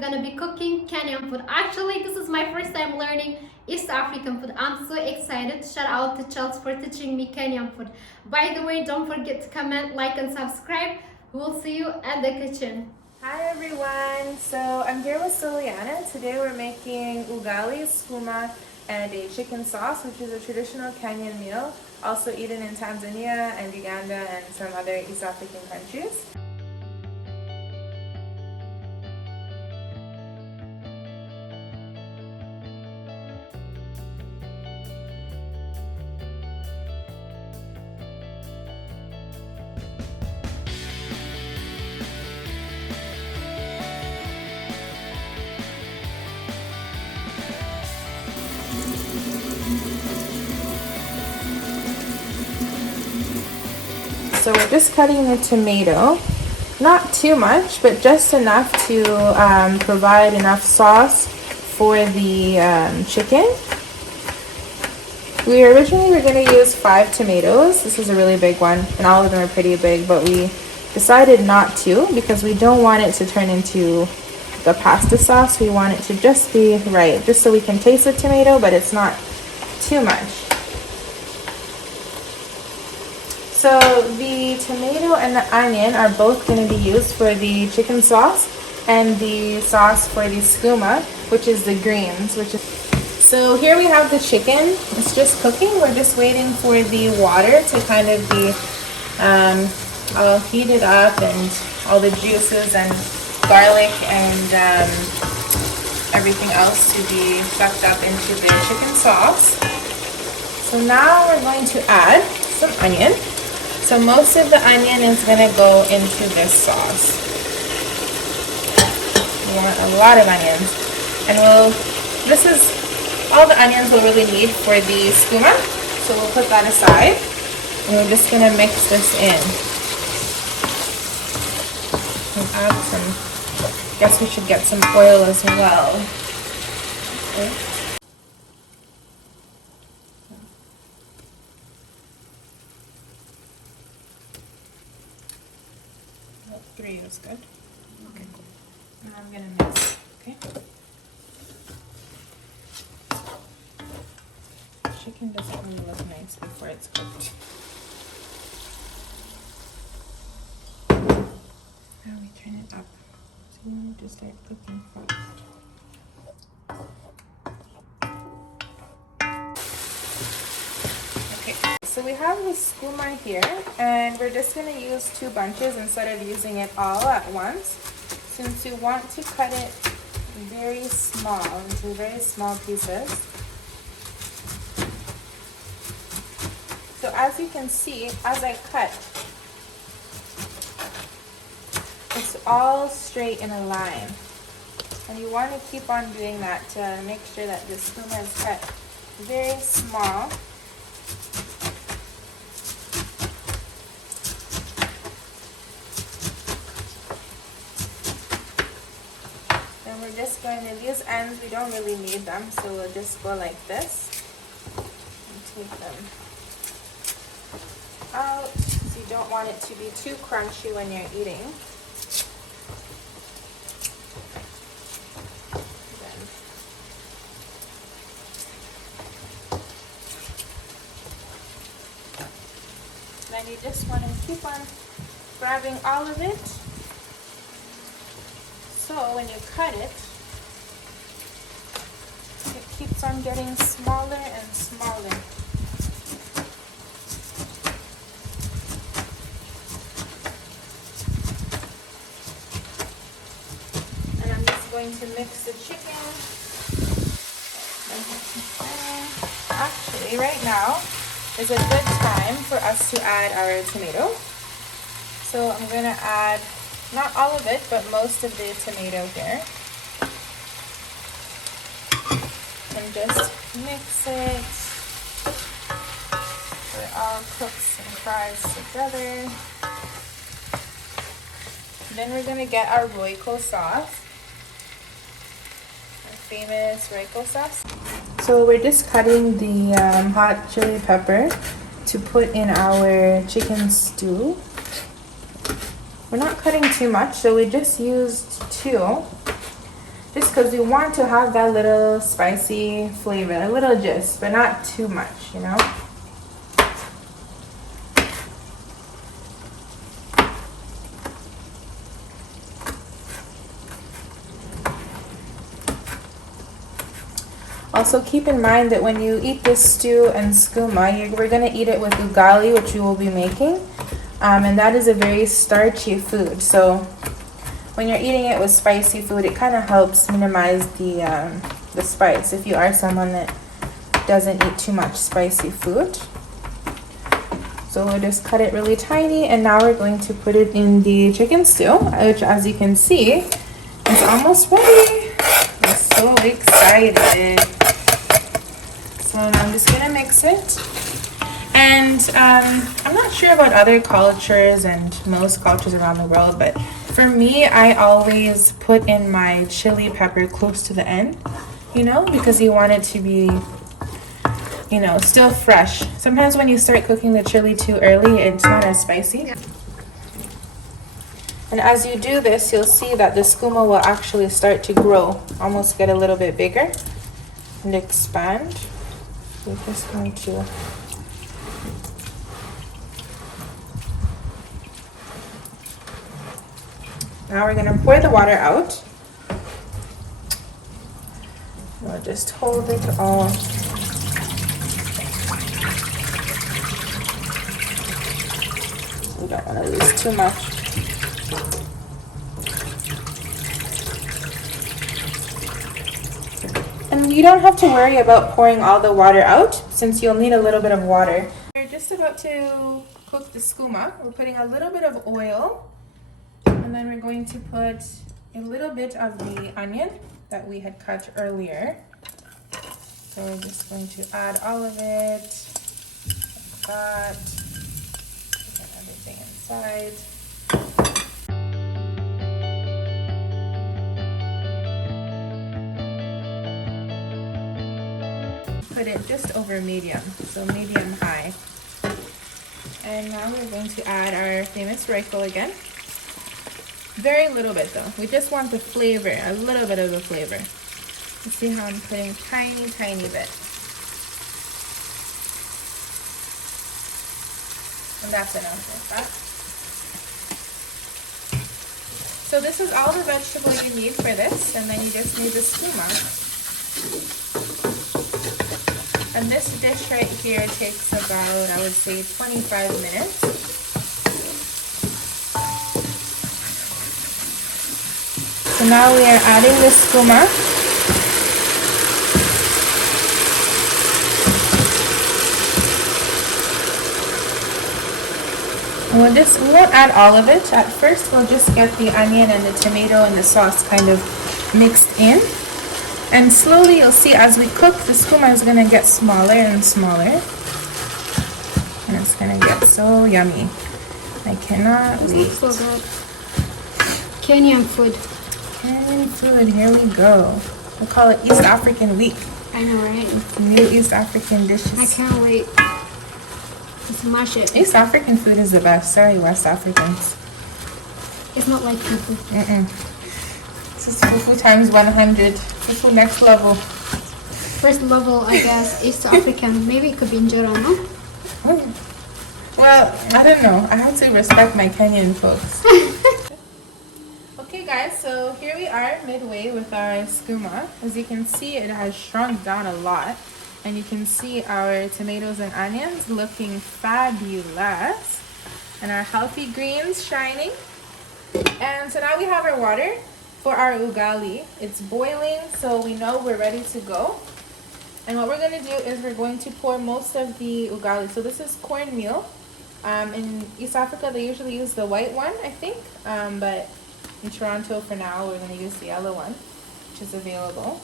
gonna be cooking Kenyan food. Actually, this is my first time learning East African food. I'm so excited. Shout out to Chelsea for teaching me Kenyan food. By the way, don't forget to comment, like, and subscribe. We'll see you in the kitchen. Hi everyone, so I'm here with Soliana. Today we're making ugali, sukuma, and a chicken sauce, which is a traditional Kenyan meal, also eaten in Tanzania and Uganda and some other East African countries. So we're just cutting the tomato, not too much, but just enough to provide enough sauce for the chicken. We originally were going to use 5 tomatoes. This is a really big one, and all of them are pretty big, but we decided not to because we don't want it to turn into the pasta sauce. We want it to just be right, just so we can taste the tomato, but it's not too much. So the tomato and the onion are both going to be used for the chicken sauce and the sauce for the sukuma, which is the greens. So here we have the chicken. It's just cooking. We're just waiting for the water to kind of be all heated up and all the juices and garlic and everything else to be sucked up into the chicken sauce. So now we're going to add some onion. So most of the onion is going to go into this sauce. We want a lot of onions. And this is all the onions we'll really need for the sukuma. So we'll put that aside. And we're just going to mix this in. And add some, I guess we should get some oil as well. Okay. 3 is good. Okay, cool. And I'm gonna mix, okay? Chicken doesn't really look nice before it's cooked. Now we turn it up. So you need to start cooking fast. So we have the sukuma here, and we're just going to use 2 bunches instead of using it all at once, since we want to cut it very small, into very small pieces. So as you can see, as I cut, it's all straight in a line. And you want to keep on doing that to make sure that the sukuma is cut very small. We're just going to, these ends, we don't really need them, so we'll just go like this and take them out, so you don't want it to be too crunchy when you're eating. Then you just want to keep on grabbing all of it. So when you cut it, it keeps on getting smaller and smaller. And I'm just going to mix the chicken. Actually, right now is a good time for us to add our tomato. So I'm going to add not all of it, but most of the tomato here. And just mix it so it all cooks and fries together. Then we're going to get our Royco sauce. Our famous Royco sauce. So we're just cutting the hot chili pepper to put in our chicken stew. We're not cutting too much, so we just used 2. because we want to have that little spicy flavor, a little just, but not too much, you know. Also keep in mind that when you eat this stew and skooma, we're going to eat it with ugali, which we will be making. And that is a very starchy food. So when you're eating it with spicy food, it kind of helps minimize the spice if you are someone that doesn't eat too much spicy food. So we'll just cut it really tiny, and now we're going to put it in the chicken stew, which as you can see, is almost ready. I'm so excited. So now I'm just gonna mix it. And I'm not sure about other cultures and most cultures around the world, but for me, I always put in my chili pepper close to the end, you know, because you want it to be, you know, still fresh. Sometimes when you start cooking the chili too early, it's not as spicy. And as you do this, you'll see that the skooma will actually start to grow, almost get a little bit bigger and expand. We're just going to now we're going to pour the water out. We'll just hold it all. We don't want to lose too much. And you don't have to worry about pouring all the water out, since you'll need a little bit of water. We're just about to cook the skooma. We're putting a little bit of oil, and then we're going to put a little bit of the onion that we had cut earlier. So we're just going to add all of it, like that, put everything inside. Put it just over medium, so medium high. And now we're going to add our famous Royco again. Very little bit though. We just want the flavor, a little bit of the flavor. You see how I'm putting tiny, tiny bit. And that's enough like that. So this is all the vegetable you need for this, and then you just need the skooma. And this dish right here takes about, I would say, 25 minutes. So now we are adding the skooma. We won't add all of it. At first we'll just get the onion and the tomato and the sauce kind of mixed in. And slowly you'll see as we cook, the skooma is going to get smaller and smaller. And it's going to get so yummy. I cannot wait. It's so good. Kenyan food. Kenyan food, here we go. We call it East African Week. I know, right? New East African dishes. I can't wait to smash it. East African food is the best. Sorry, West Africans. It's not like fufu. This is fufu times 100. Fufu next level. First level, I guess, East African. Maybe it could be injera, no? Well, I don't know. I have to respect my Kenyan folks. Okay guys, so here we are midway with our skooma. As you can see, it has shrunk down a lot. And you can see our tomatoes and onions looking fabulous. And our healthy greens shining. And so now we have our water for our ugali. It's boiling, so we know we're ready to go. And what we're going to do is we're going to pour most of the ugali. So this is cornmeal. In East Africa, they usually use the white one, I think. But in Toronto, for now, we're going to use the yellow one, which is available.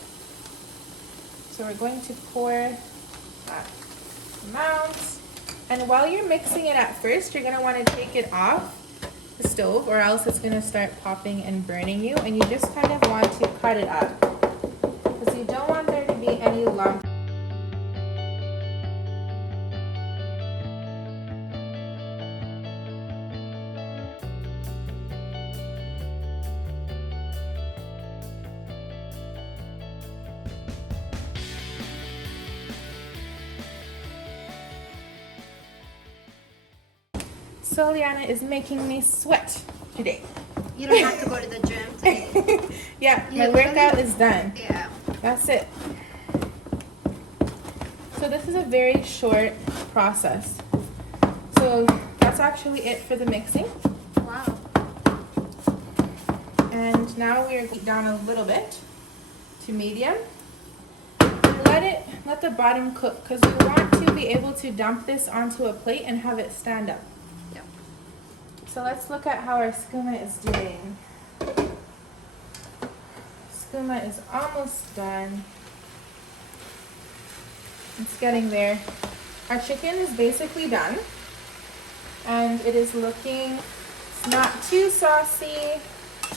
So we're going to pour that amount. And while you're mixing it at first, you're going to want to take it off the stove, or else it's going to start popping and burning you. And you just kind of want to cut it up, because you don't want there to be any lumps. Soliana is making me sweat today. You don't have to go to the gym today. Yeah, You my really- workout is done. Yeah. That's it. So this is a very short process. So that's actually it for the mixing. Wow. And now we are going down a little bit to medium. Let the bottom cook because we want to be able to dump this onto a plate and have it stand up. Yep. So let's look at how our skooma is doing. Skooma is almost done. It's getting there. Our chicken is basically done. And it is looking not too saucy,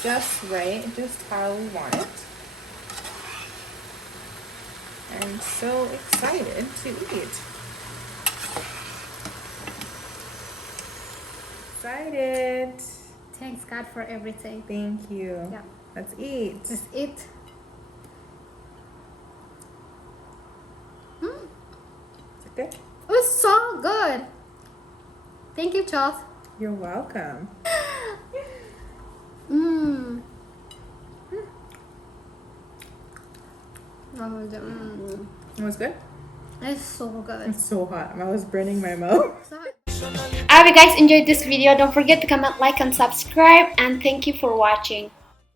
just right, just how we want it. I'm so excited to eat. Excited. Thanks God for everything. Thank you. Yeah. Let's eat. Let's eat. Is it good? It was so good. Thank you, Charles. You're welcome. Mmm. Oh, It was good? it's so good. It's so hot. I was burning my mouth. I hope you guys enjoyed this video. Don't forget to comment, like, and subscribe. And thank you for watching.